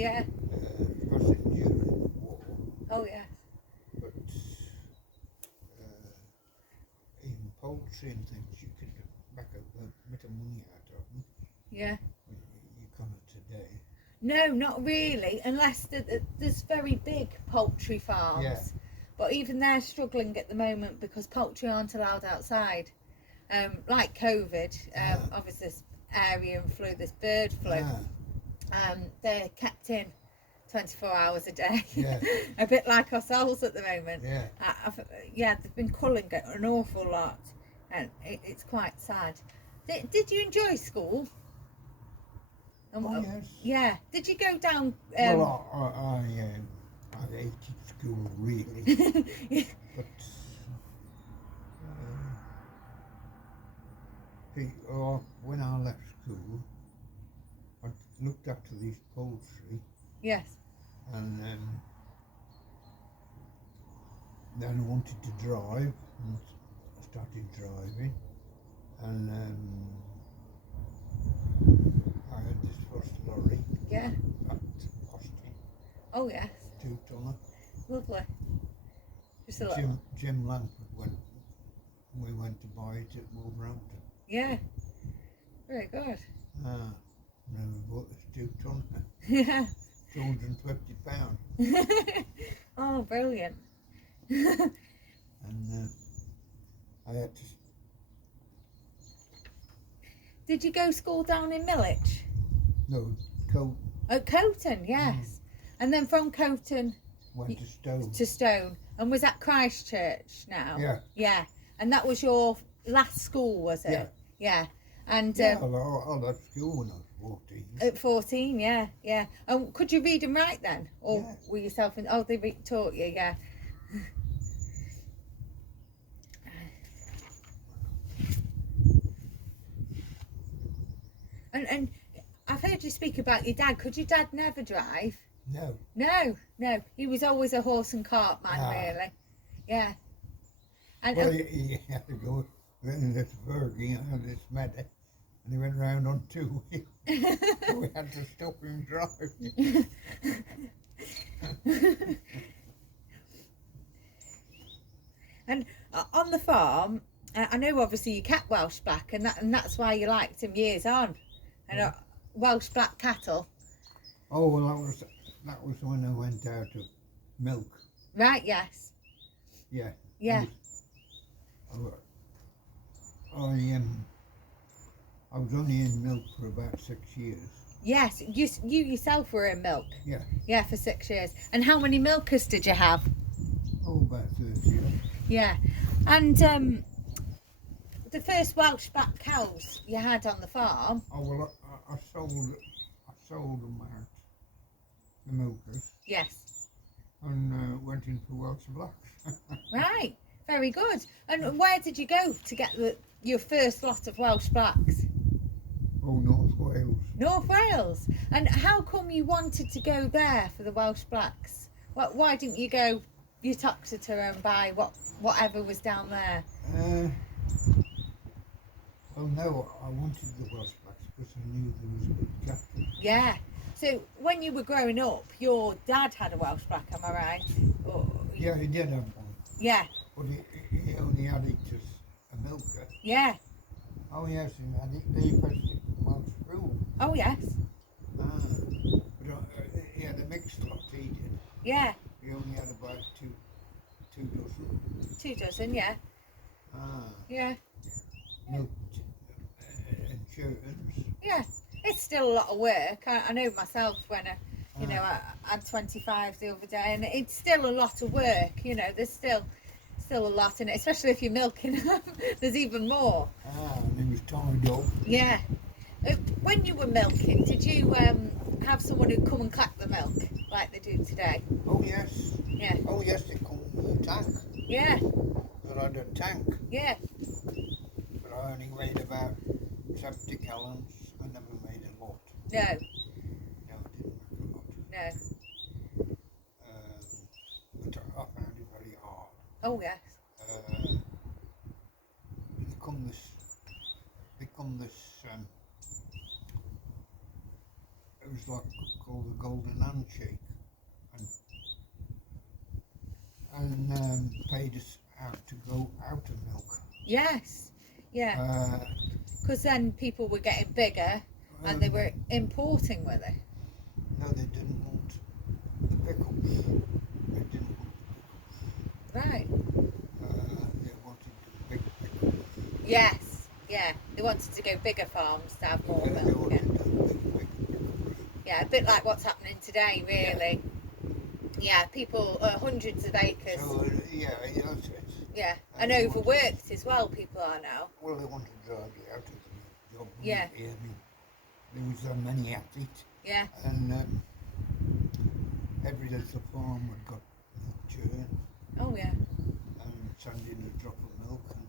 Yeah. Especially during the war. Oh yes. But even poultry and things, you could make a bit of money out of them. Yeah. You can't today. No, not really, unless there's very big poultry farms. Yeah. But even they're struggling at the moment because poultry aren't allowed outside. Like COVID, obviously this avian flu, this bird flu, they're kept in 24 hours a day. Yeah. A bit like ourselves at the moment. Yeah. They've been culling an awful lot, and it's quite sad. Did you enjoy school? Yes. Yeah. Did you go down? Well, I hated school really, but when I left school, I looked after these poultry, Yes. and then I wanted to drive, and I started driving, and I had this first lorry. Yeah. At Austin. Oh yes. 2-tonner. Lovely. Just a little. Jim Langford we went to buy it at Wolverhampton. Yeah. Very good. And then we bought this 2-tonner. Yeah. £250. Oh, brilliant. And I had to. Did you go school down in Millwich? No, Coat. At Coton, yes. And then from Coton Went to Stowe. to Stone. And was that Christchurch now? Yeah. Yeah. And that was your last school, was it? Yeah. Yeah. And Yeah, I left school when I was 14. at 14, yeah, yeah. And could you read and write then? Or Yeah. were you self... Oh, they taught you, yeah. And I've heard you speak about your dad. Could your dad never drive? No. No. He was always a horse and cart man, really. Yeah. And Well, he had to go in this Fergie and this Medda, and he went round on 2 wheels. So we had to stop him driving. And on the farm, I know obviously you kept Welsh Black, and that's why you liked him years on. And Welsh Black cattle. Oh, well, that was when I went out of milk. Right, yes. Yeah. Yeah. I was only in milk for about 6 years. Yes, you yourself were in milk. Yeah. Yeah, for 6 years. And how many milkers did you have? Oh, about 30. Yeah. And the first Welsh Black cows you had on the farm. Oh, well, I sold them out, the milkers, Yes. and went in for Welsh Blacks. Right. Very good. And where did you go to get your first lot of Welsh Blacks? Oh, North Wales. North Wales. And how come you wanted to go there for the Welsh Blacks? Why didn't you go your Titterton and buy whatever was down there? Well, no, I wanted the Welsh Blacks because I knew there was a good cattle. Yeah. So when you were growing up, your dad had a Welsh Black, am I right? Yeah, he did have one. Yeah. But he only had it as a milker. Yeah. Oh, yes, he had it. They fetched it from Welsh School. Oh, yes. But he had a mixed lot, he did. Yeah. He only had about two dozen. 2 dozen, yeah. Yeah. Milk and curtains. Yeah. It's still a lot of work. I know myself when I had 25 the other day, and it's still a lot of work. There's still a lot in it, especially if you're milking them. There's even more. And he was tied up. Yeah. When you were milking, did you have someone who'd come and collect the milk like they do today? Oh, yes. Yeah. Oh, yes, they come with a tank. Yeah. But I had a tank. Yeah. But I only weighed about 70 gallons. I never made a lot. No. No, I didn't make a lot. No. But I found it very hard. Oh, yes. Become this, it was like called the Golden Handshake, and paid us out to go out of milk. Yes. Yeah. Because then people were getting bigger and they were importing with it. No, they didn't want the pickles. They didn't want the pickles. Right. They wanted the big pickles. Yes. Yeah. They wanted to go bigger farms to have more They milk. wanted the big pickles. Yeah, a bit like what's happening today, really. Yeah, people, hundreds of acres. So, that's it. Yeah, And and they overworked as well, people are now. Well, they wanted to drive you out of the job. Yeah. I mean, there was so many at it. Yeah. And every little farm had got the churn Oh, yeah. and send in a drop of milk. And,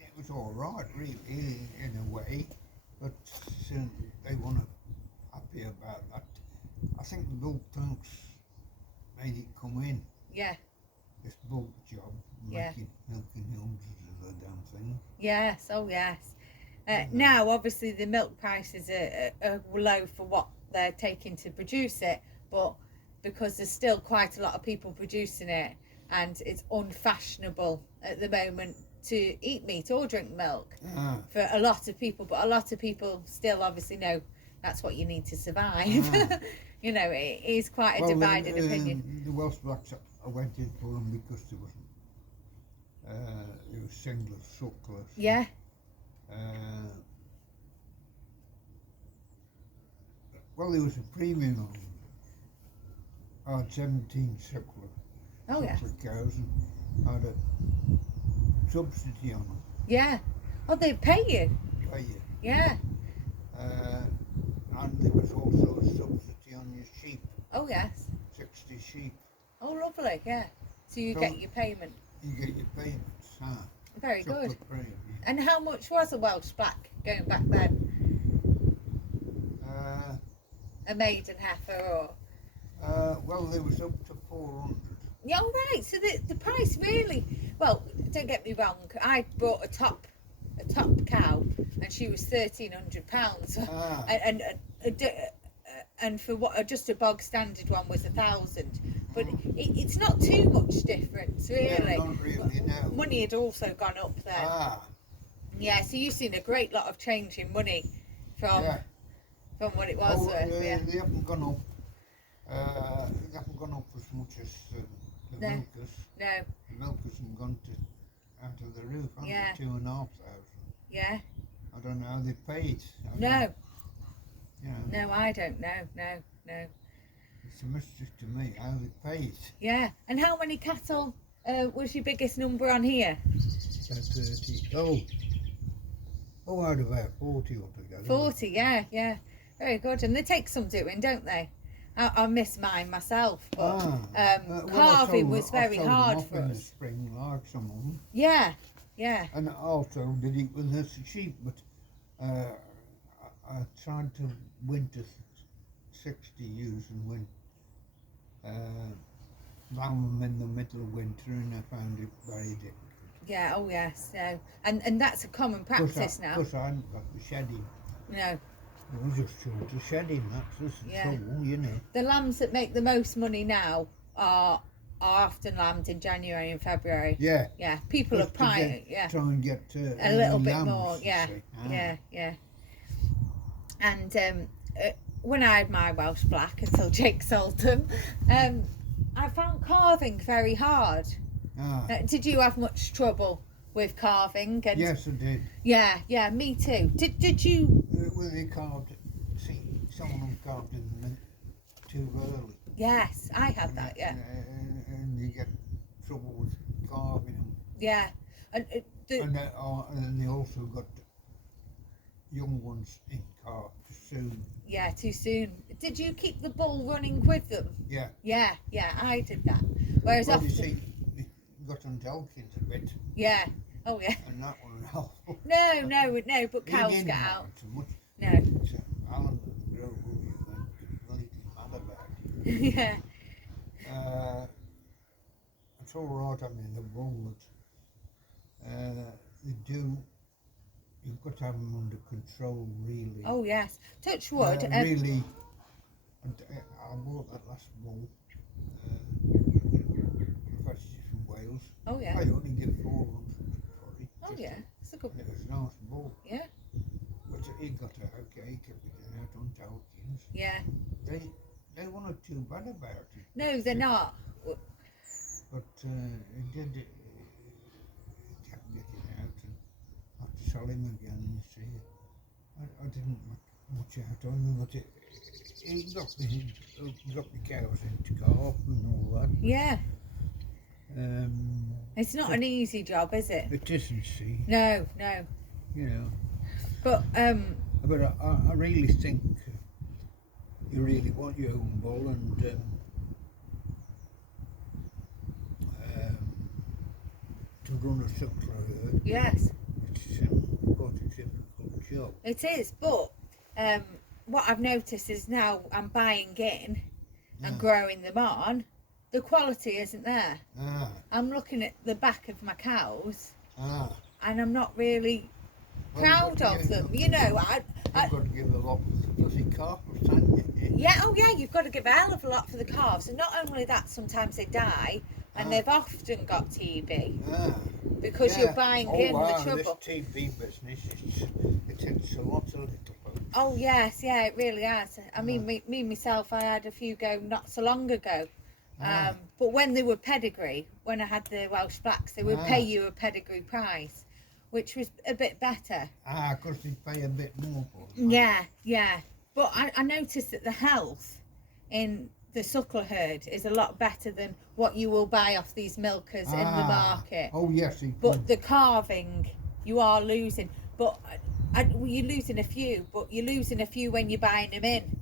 it was all right, really, in a way, but they weren't happy about that. I think the bulk tanks made it come in, Yeah. this bulk job, Yeah. milking hundreds of the damn thing. Yes. Oh, yes. Now, obviously, the milk prices are low for what they're taking to produce it, but because there's still quite a lot of people producing it, and it's unfashionable at the moment to eat meat or drink milk for a lot of people, but a lot of people still obviously know that's what you need to survive. You know, it is quite a divided opinion. The Welsh Blacks, I went in for them because there was singlers, sucklers. Yeah. Well, there was a premium on them. I had 17 suckler cows, and I had a subsidy on them. Yeah. Oh, they pay you. Pay you. Yeah. And there was also a subsidy on your sheep. Oh, yes. 60 sheep. Oh, lovely. Yeah. So you get your payment. You get your payments. Very good. Suckler premium. And how much was a Welsh Black going back then? A maiden heifer or? Well, there was up to 400. Yeah, all right. So the price really, well, don't get me wrong. I bought a top cow, and she was £1,300, and for what just a bog standard one was 1,000. But it's not too much difference, really. No, not really, no. Money had also gone up then. Yeah, so you've seen a great lot of change in money from what it was worth. They haven't gone up. They haven't gone up as much as the milkers. No. The milkers have gone out of the roof, haven't they? 2,500. Yeah. I don't know how they paid. No. You know, No, I don't know. No. it's a mystery to me how they paid. Yeah. And how many cattle was your biggest number on here? About 30. Oh, I had about 40 altogether. 40, yeah. Very good. And they take some doing, don't they? I miss mine myself, but carving was very hard for in the us. spring, like some of them. Yeah. And I also did it with the sheep, but I tried to winter 60 ewes and went lamb in the middle of winter, and I found it very difficult. Yeah, oh yes, no. And that's a common practice now. Because I hadn't got the shedding. No. I was just short of shedding, that's the trouble, you know. The lambs that make the most money now are often lambed in January and February. Yeah. Yeah, people are Try and get a little bit lambs, more, yeah. And when I had my Welsh Black until Jake sold them, I found carving very hard. Did you have much trouble with carving? And yes, I did. Yeah, me too. Did you? Well, they carved it. See, some of them carved it too early. Yes, I had that. Yeah. And you get trouble with carving them. Yeah, and they also got young ones in carved too soon. Yeah, too soon. Did you keep the bull running with them? Yeah. Yeah, I did that. Whereas well, after... you see, they got on Delkins a bit. Yeah. Oh, yeah. And that one helped. No, but cows get out. Too much. No. Alan Grove went completely mad about it. Yeah. It's all right, I mean, the bull, but they do you've got to have them under control, really. Oh yes. Touch wood. Really, I bought that last bull. Pasture from Wales. Oh yeah. I only give 400 for it. Oh yeah. It's a good. And it was a nice bull. Yeah. But he got a okay, he kept it out on Titterton. Yeah. They weren't too bad about it. No, they're not. But it did. It kept getting out, and I had to sell him again. You see, I didn't make much out of him, but he got the cows into calf and all that. Yeah. It's not an easy job, is it? It isn't, see. No, no. You know. But I really think you really want your own bull, and to run a suckler herd. yes, It's quite a difficult job. it is. But what I've noticed is now I'm buying in and growing them on. The quality isn't there. I'm looking at the back of my cows, and I'm not really proud of them. You know, I've got to give a lot for the bloody carcass, haven't you? yeah, oh yeah, you've got to give a hell of a lot for the calves. And not only that, sometimes they die, and they've often got TB because you're buying in the trouble. This TB business, it takes a lot of little folks. Oh yes, yeah, it really has. I mean, me myself, I had a few go not so long ago. But when they were pedigree, when I had the Welsh Blacks, they would pay you a pedigree price, which was a bit better. Because they pay a bit more for them. Yeah, yeah. But I noticed that the health in the suckler herd is a lot better than what you will buy off these milkers in the market. Oh yes. But the calving, you are losing. But you're losing a few. But you're losing a few when you're buying them in.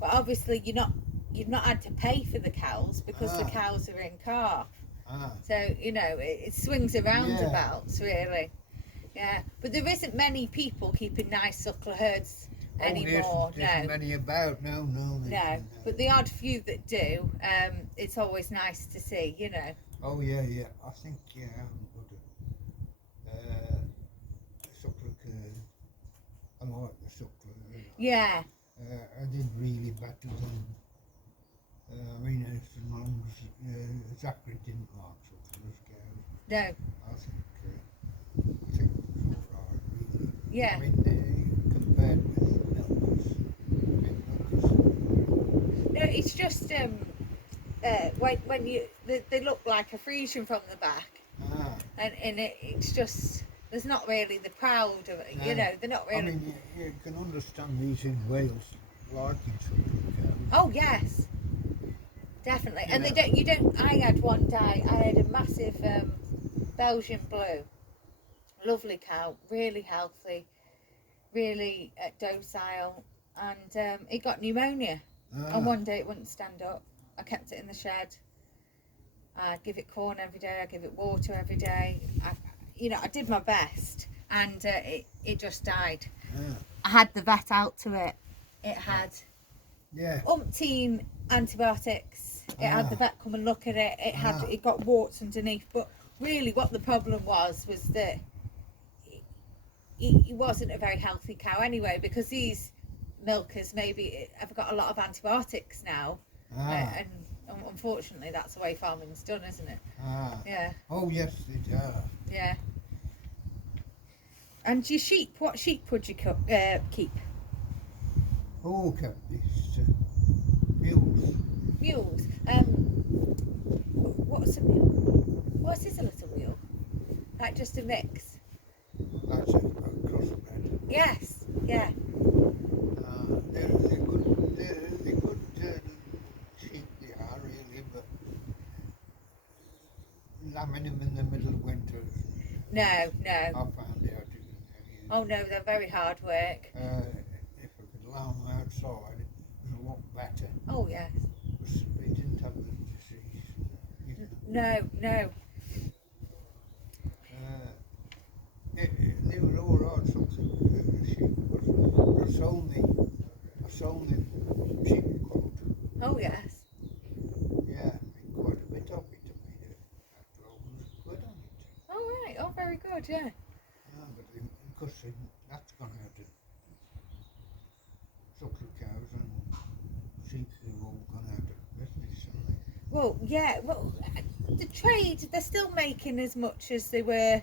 But obviously you've not had to pay for the cows because the cows are in calf. So you know it swings around roundabouts really. Yeah, but there isn't many people keeping nice suckler herds anymore. There isn't many about. No. But the odd few that do, it's always nice to see. You know. Oh yeah. I think I haven't got a suckler herd. I like the suckler herd. Yeah. I did really better than. I mean, as long as Zachary didn't like sucklers cows. No. I think it was all right, really. Yeah. I mean, compared with milkers, No, it's just when they look like a Frisian from the back, and it's just there's not really the proud of it. You know, they're not really. I mean, you can understand these in Wales liking suckler cows. Oh yes, definitely. And you don't. I had one die. I had a massive Belgian blue, lovely cow, really healthy, really docile, and it got pneumonia. And one day it wouldn't stand up. I kept it in the shed. I'd give it corn every day. I'd give it water every day. I did my best, and it just died. I had the vet out to it. It had umpteen antibiotics. It had the vet come and look at it. It got warts underneath. But really, what the problem was that he wasn't a very healthy cow anyway, because these milkers maybe have got a lot of antibiotics now, and unfortunately that's the way farming's done, isn't it? Yeah. Oh yes, it are. Yeah. And your sheep, what sheep would you keep? Oh, kept these mules. Mules. What's a mule? What is a little mule? Like just a mix? That's a crossbred. Yes. Yeah. They're good sheep, they are really, but lambing them in the middle of winter. No. I found out it was Oh no, they're very hard work. if I could lamb them outside, it was a lot better. Oh yes. They didn't have the disease. No. They were all right, something sheep. I sold them sheep coat. Oh yes. Yeah, made quite a bit of it. I made a £12 on it. All right. Oh, very good. Yeah. But because that's gone out of suckler cows and sheep have all gone out of business, haven't they? Well, yeah, well, the trade, they're still making as much as they were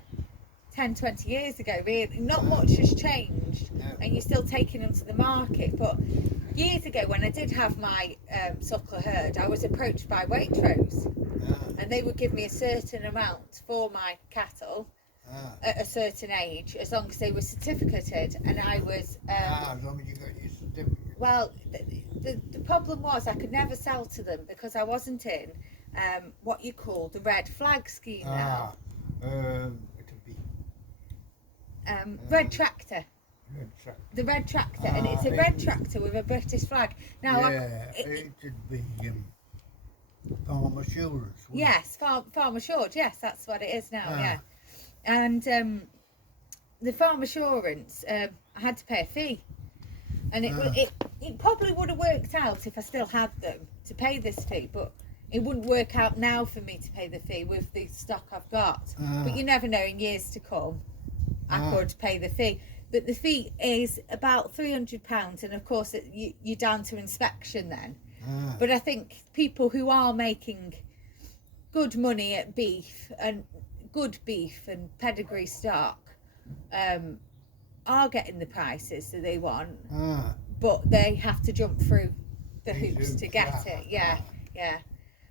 10, 20 years ago, really. Not much has changed, No. and you're still taking them to the market. But years ago, when I did have my suckler herd, I was approached by Waitrose, and they would give me a certain amount for my cattle at a certain age, as long as they were certificated, and I was... as long as you got your certificate. Well, the problem was I could never sell to them because I wasn't in what you call the red flag scheme now. It'll be Red tractor. red tractor. The red tractor, and it's a red tractor with a British flag. Now, It'd be farm assurance. Yes, farm assured. Yes, that's what it is now. Yeah, and the farm assurance, I had to pay a fee, and it probably would have worked out if I still had them to pay this fee, but it wouldn't work out now for me to pay the fee with the stock I've got. But you never know, in years to come, I could pay the fee. But the fee is about £300, and of course you're down to inspection then. But I think people who are making good money at beef and pedigree stock are getting the prices that they want, but they have to jump through the hoops to get it. Yeah.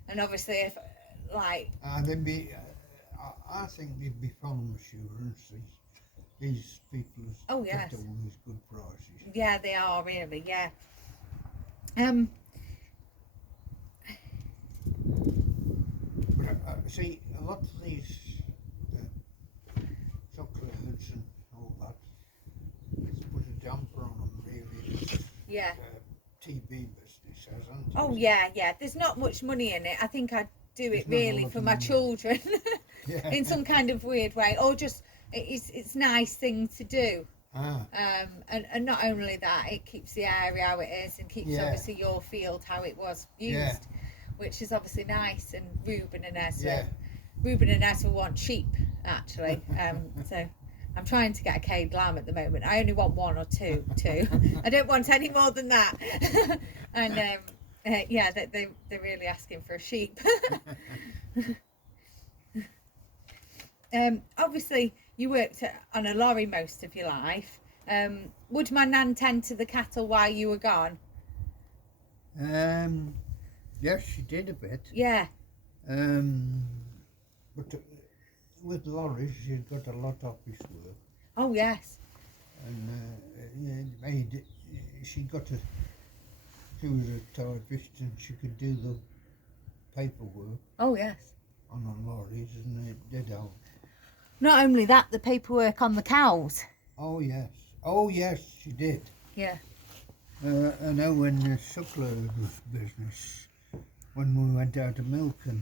And obviously, if there'd be, I think there'd be farm assurance. These people get all these good prices. Yeah, they are really. Yeah. But see, a lot of these chocolates and all that, it's put a damper on them, really. Yeah. TB business, hasn't it? Oh yeah. There's not much money in it. I think I'd do it really for my children, in some kind of weird way, or just it's a nice thing to do. And not only that, it keeps the area how it is, and keeps obviously your field how it was used, which is obviously nice. And Ruben and Ezra want sheep actually. So I'm trying to get a caged lamb at the moment. I only want one or two. I don't want any more than that. And they're really asking for a sheep. Obviously you worked on a lorry most of your life. Would my nan tend to the cattle while you were gone? Yes, she did a bit. Yeah. But with lorries, she's got a lot of office work. Oh yes. And she was a typist, and she could do the paperwork. Oh yes. On the lorries, and it did help. Not only that, the paperwork on the cows. Oh yes, she did. Yeah. I know when the suckler was business, when we went out to milk and